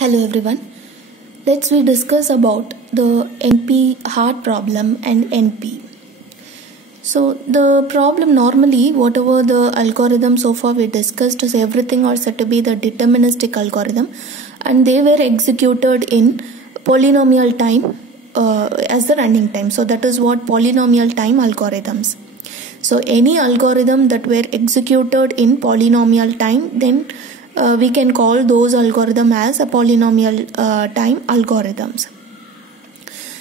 Hello everyone. Let's we discuss about the NP-hard problem and NP. So the problem normally, whatever the algorithm so far we discussed, is everything are said to be the deterministic algorithm, and they were executed in polynomial time as the running time. So that is what polynomial time algorithms. So any algorithm that were executed in polynomial time, then we can call those algorithm as a polynomial time algorithms.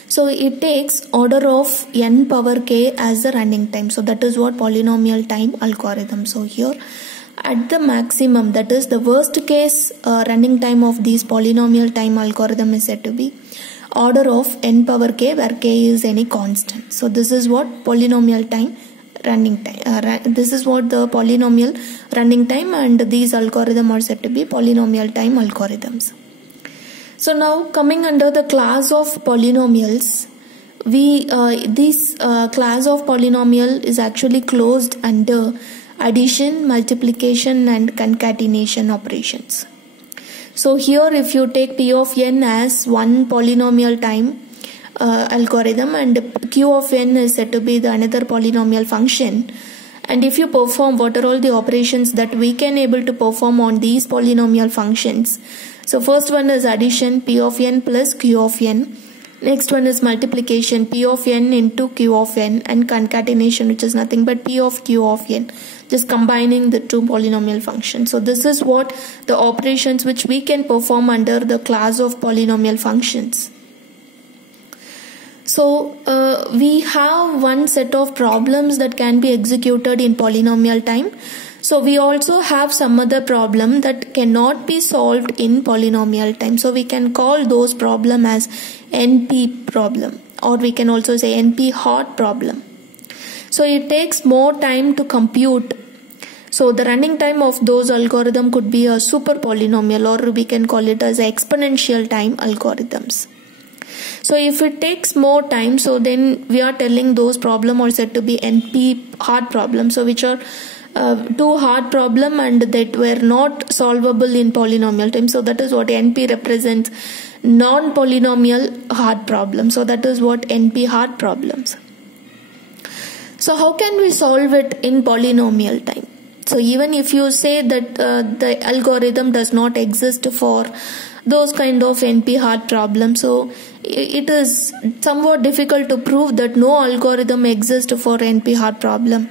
So it takes order of n power k as the running time. So that is what polynomial time algorithm. So here at the maximum, that is the worst case running time of these polynomial time algorithm is said to be order of n power k, where k is any constant. So this is what polynomial time running time. This is what the polynomial running time, and these algorithms are said to be polynomial time algorithms. So now coming under the class of polynomials, this class of polynomial is actually closed under addition, multiplication and concatenation operations. So here if you take P of n as one polynomial time algorithm, and Q of n is said to be the another polynomial function, and if you perform what are all the operations that we can able to perform on these polynomial functions. So first one is addition, P of n plus Q of n. Next one is multiplication, P of n into Q of n, and concatenation, which is nothing but P of Q of n, just combining the two polynomial functions. So this is what the operations which we can perform under the class of polynomial functions. So we have one set of problems that can be executed in polynomial time. So we also have some other problem that cannot be solved in polynomial time. So we can call those problem as NP problem, or we can also say NP hard problem. So it takes more time to compute. So the running time of those algorithm could be a super polynomial, or we can call it as exponential time algorithms. So if it takes more time, so then we are telling those problem are said to be NP hard problem. So which are two hard problem and that were not solvable in polynomial time. So that is what NP represents, non-polynomial hard problem. So that is what NP hard problems. So how can we solve it in polynomial time? So even if you say that the algorithm does not exist for those kind of NP hard problems, so it is somewhat difficult to prove that no algorithm exists for NP hard problem,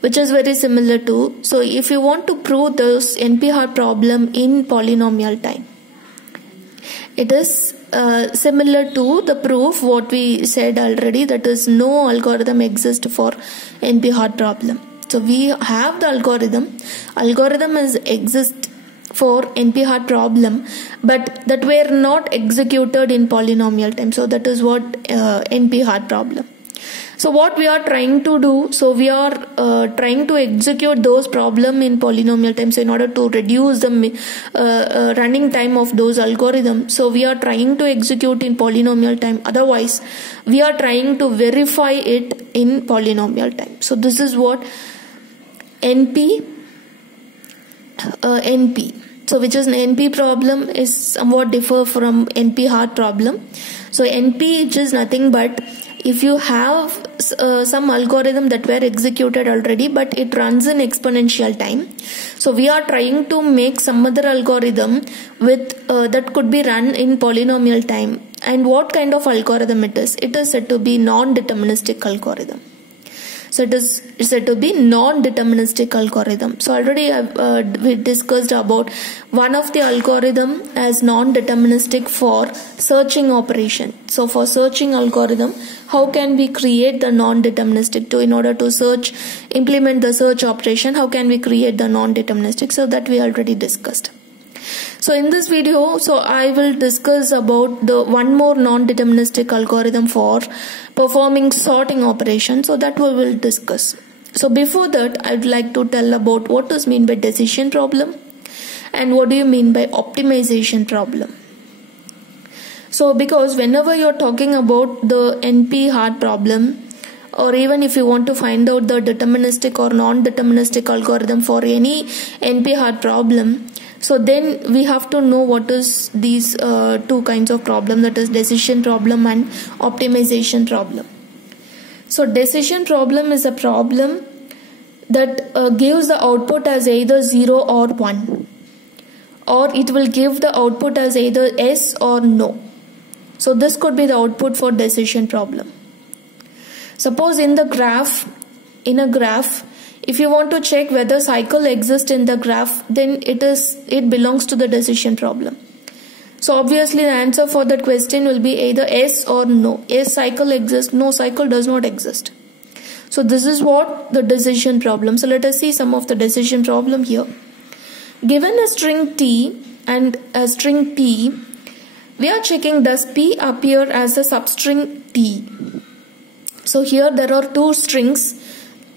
which is very similar to, so if you want to prove this NP hard problem in polynomial time, it is similar to the proof what we said already, that is no algorithm exists for NP hard problem. So we have the algorithm is exist for NP hard problem, but that were not executed in polynomial time. So that is what NP hard problem. So what we are trying to do, so we are trying to execute those problem in polynomial time. So in order to reduce the running time of those algorithms, so we are trying to execute in polynomial time. Otherwise, we are trying to verify it in polynomial time. So this is what NP. So which is an NP problem is somewhat differ from NP hard problem. So NP is just nothing but if you have some algorithm that were executed already, but it runs in exponential time. So we are trying to make some other algorithm with that could be run in polynomial time. And what kind of algorithm it is? It is said to be non-deterministic algorithm. So it is said to be non-deterministic algorithm. So already we discussed about one of the algorithm as non-deterministic for searching operation. So for searching algorithm, how can we create the non-deterministic in order to search, implement the search operation? How can we create the non-deterministic? So that we already discussed. So in this video, so I will discuss about the one more non-deterministic algorithm for performing sorting operation. So that we will discuss. So before that, I would like to tell about what is mean by decision problem and what do you mean by optimization problem. So because whenever you're talking about the NP hard problem, or even if you want to find out the deterministic or non-deterministic algorithm for any NP hard problem, So then we have to know what is these two kinds of problem, that is decision problem and optimization problem. So decision problem is a problem that gives the output as either 0 or 1, or it will give the output as either yes or no. So this could be the output for decision problem. Suppose in a graph, if you want to check whether cycle exists in the graph, then it belongs to the decision problem. So obviously the answer for that question will be either yes or no. Yes, cycle exists, no, cycle does not exist. So this is what the decision problem. So let us see some of the decision problem here. Given a string T and a string P, we are checking does P appear as a substring T. So here there are two strings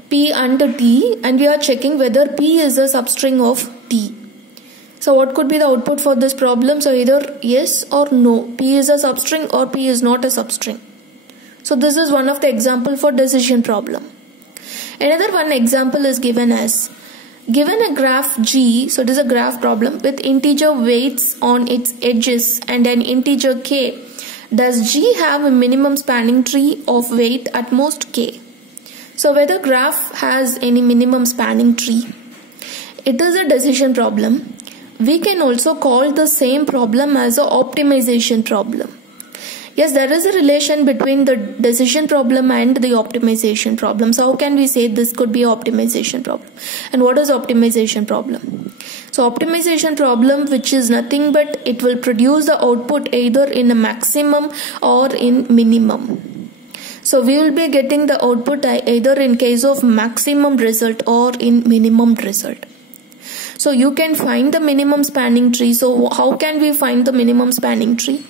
P and T, and we are checking whether P is a substring of T. So what could be the output for this problem? So either yes or no, P is a substring or P is not a substring. So this is one of the example for decision problem. Another one example is given as, given a graph G, so it is a graph problem with integer weights on its edges and an integer k. Does G have a minimum spanning tree of weight at most k? So whether graph has any minimum spanning tree. It is a decision problem. We can also call the same problem as an optimization problem. Yes, there is a relation between the decision problem and the optimization problem. So how can we say this could be an optimization problem? And what is optimization problem? So optimization problem, which is nothing but it will produce the output either in a maximum or in minimum. So we will be getting the output either in case of maximum result or in minimum result. So you can find the minimum spanning tree. So how can we find the minimum spanning tree?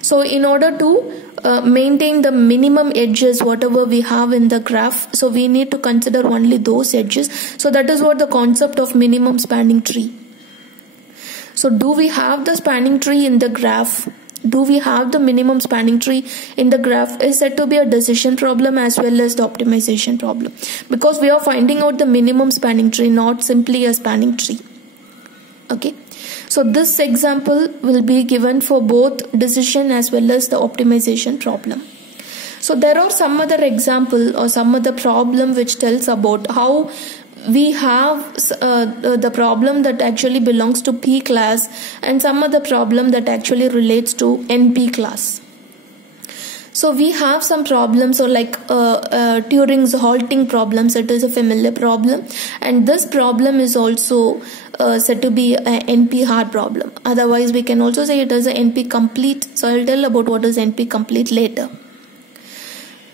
So in order to maintain the minimum edges whatever we have in the graph, so we need to consider only those edges. So that is what the concept of minimum spanning tree. So do we have the spanning tree in the graph? Do we have the minimum spanning tree in the graph is said to be a decision problem as well as the optimization problem, because we are finding out the minimum spanning tree, not simply a spanning tree. Okay. So this example will be given for both decision as well as the optimization problem. So there are some other example or some other problem which tells about how we have the problem that actually belongs to P class and some other problem that actually relates to NP class. So we have some problems, or like Turing's halting problems. It is a familiar problem, and this problem is also said to be an NP hard problem. Otherwise we can also say it is an NP complete. So I'll tell about what is NP complete later.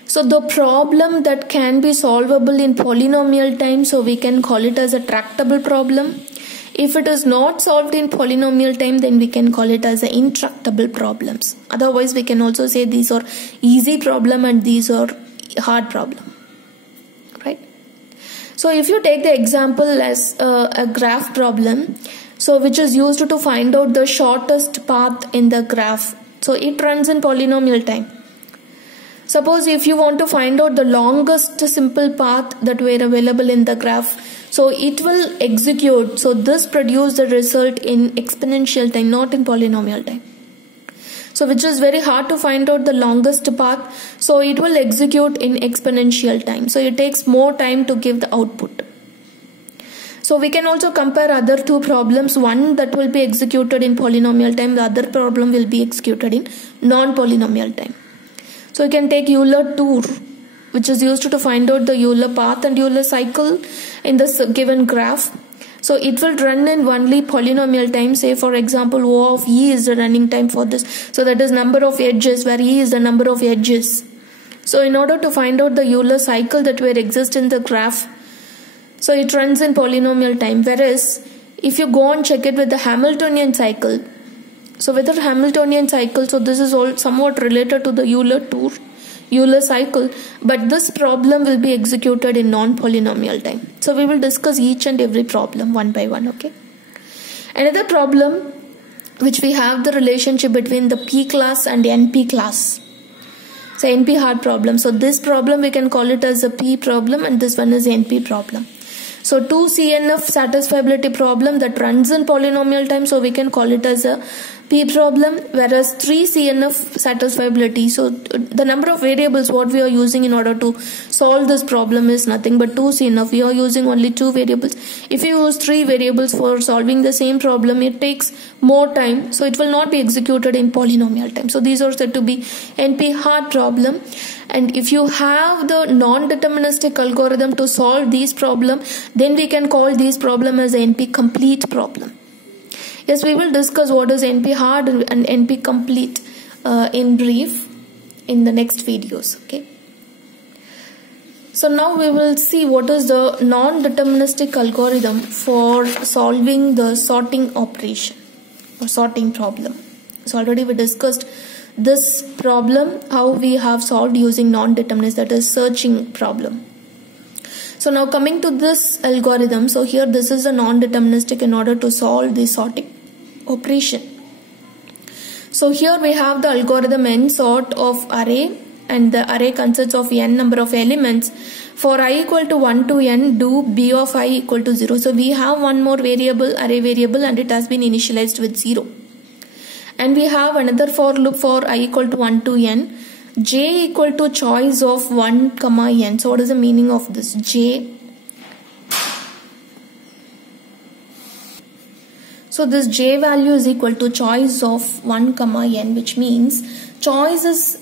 So the problem that can be solvable in polynomial time, so we can call it as a tractable problem. If it is not solved in polynomial time, then we can call it as an intractable problems. Otherwise we can also say these are easy problem and these are hard problem, right? So if you take the example as a graph problem, so which is used to find out the shortest path in the graph, so it runs in polynomial time. Suppose if you want to find out the longest simple path that were available in the graph, so it will execute. So this produces the result in exponential time, not in polynomial time. So which is very hard to find out the longest path. So it will execute in exponential time. So it takes more time to give the output. So we can also compare other two problems. One that will be executed in polynomial time. The other problem will be executed in non-polynomial time. So you can take Euler tour, which is used to find out the Euler path and Euler cycle in this given graph. So it will run in only polynomial time. Say for example O of E is the running time for this. So that is number of edges, where E is the number of edges. So in order to find out the Euler cycle that will exist in the graph, so it runs in polynomial time. Whereas if you go and check it with the Hamiltonian cycle, so with the Hamiltonian cycle, so this is all somewhat related to the Euler tour, Euler cycle, but this problem will be executed in non-polynomial time. So we will discuss each and every problem one by one, okay? Another problem which we have the relationship between the P class and the NP class. So NP hard problem. So this problem we can call it as a P problem and this one is NP problem. So 2CNF satisfiability problem that runs in polynomial time, so we can call it as a P problem, whereas 3CNF satisfiability, so the number of variables what we are using in order to solve this problem is nothing but 2CNF. We are using only 2 variables. If you use 3 variables for solving the same problem, it takes more time, so it will not be executed in polynomial time. So these are said to be NP hard problem. And if you have the non-deterministic algorithm to solve these problems, then we can call these problem as NP complete problem. Yes, we will discuss what is NP hard and NP complete in brief in the next videos. Okay. So now we will see what is the non-deterministic algorithm for solving the sorting operation or sorting problem. So already we discussed this problem, how we have solved using non-deterministic, that is searching problem. So now coming to this algorithm, so here this is a non-deterministic in order to solve the sorting operation. So here we have the algorithm n sort of array, and the array consists of n number of elements. For I equal to 1 to n, do b of I equal to 0. So we have one more variable, array variable, and it has been initialized with 0. And we have another for loop for I equal to 1 to n, j equal to choice of 1 comma n. So what is the meaning of this j? So this j value is equal to choice of 1 comma n, which means choice is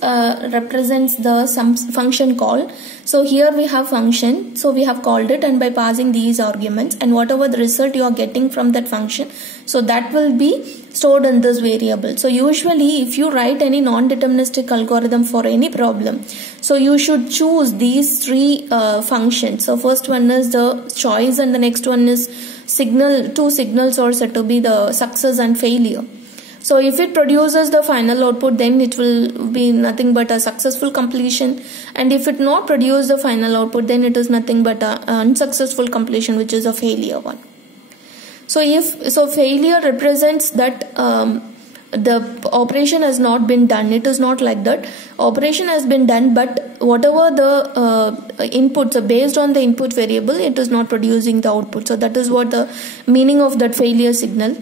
represents the some function call. So here we have function, so we have called it, and by passing these arguments, and whatever the result you are getting from that function, so that will be stored in this variable. So usually if you write any non-deterministic algorithm for any problem, so you should choose these 3 functions. So first one is the choice, and the next one is signal. 2 signals are said to be the success and failure. So if it produces the final output, then it will be nothing but a successful completion, and if it not produce the final output, then it is nothing but a unsuccessful completion, which is a failure one. So failure represents that the operation has not been done. It is not like that. Operation has been done, but whatever the inputs are based on the input variable, it is not producing the output. So that is what the meaning of that failure signal.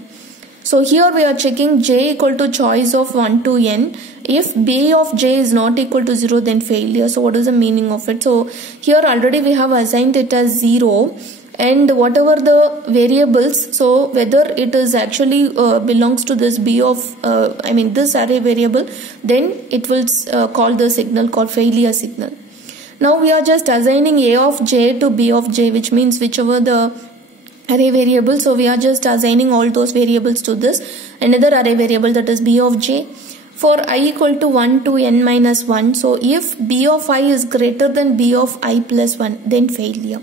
So here we are checking j equal to choice of 1 to n. If b of j is not equal to 0, then failure. So what is the meaning of it? So here already we have assigned it as 0, and whatever the variables, so whether it is actually belongs to this b of this array variable, then it will call the signal called failure signal. Now we are just assigning a of j to b of j, which means whichever the array variable, so we are just assigning all those variables to this another array variable, that is b of j. For I equal to 1 to n minus 1, so if b of I is greater than b of I plus 1, then failure.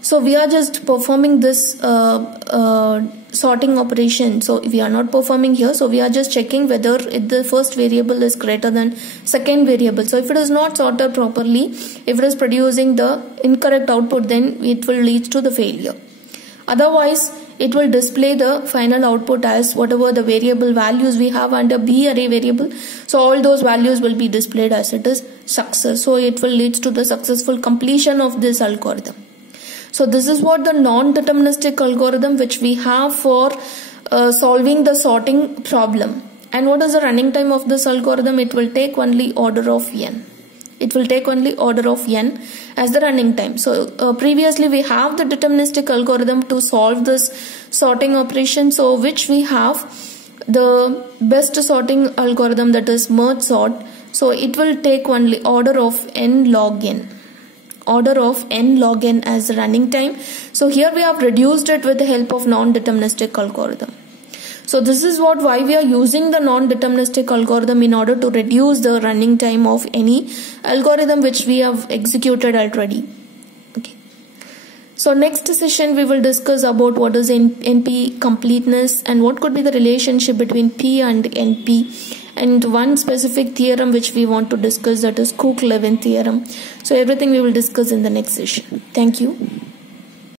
So we are just performing this sorting operation. So if we are not performing here, so we are just checking whether the first variable is greater than second variable. So if it is not sorted properly, if it is producing the incorrect output, then it will lead to the failure. Otherwise, it will display the final output as whatever the variable values we have under b array variable. So all those values will be displayed as it is success. So it will lead to the successful completion of this algorithm. So this is what the non-deterministic algorithm which we have for solving the sorting problem. And what is the running time of this algorithm? It will take only order of n. It will take only order of n as the running time. So previously we have the deterministic algorithm to solve this sorting operation. So which we have the best sorting algorithm, that is merge sort. So it will take only order of n log n. Order of n log n as the running time. So here we have reduced it with the help of non-deterministic algorithm. So this is why we are using the non-deterministic algorithm in order to reduce the running time of any algorithm which we have executed already. Okay. So next session we will discuss about what is NP completeness and what could be the relationship between P and NP, and one specific theorem which we want to discuss, that is Cook-Levin theorem. So everything we will discuss in the next session. Thank you.